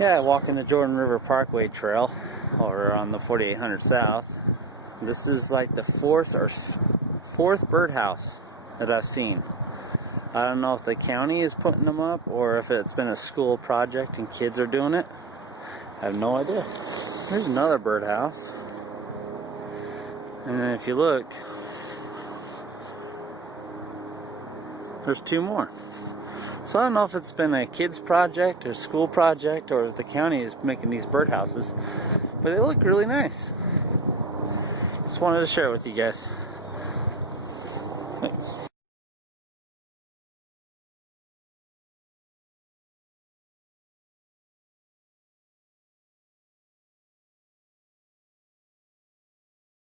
Yeah, walking the Jordan River Parkway Trail over on the 4800 South. This is like the fourth birdhouse that I've seen. I don't know if the county is putting them up or if it's been a school project and kids are doing it. I have no idea. There's another birdhouse. And then if you look, there's two more. So I don't know if it's been a kids project or school project or if the county is making these birdhouses, but they look really nice. Just wanted to share it with you guys. Thanks.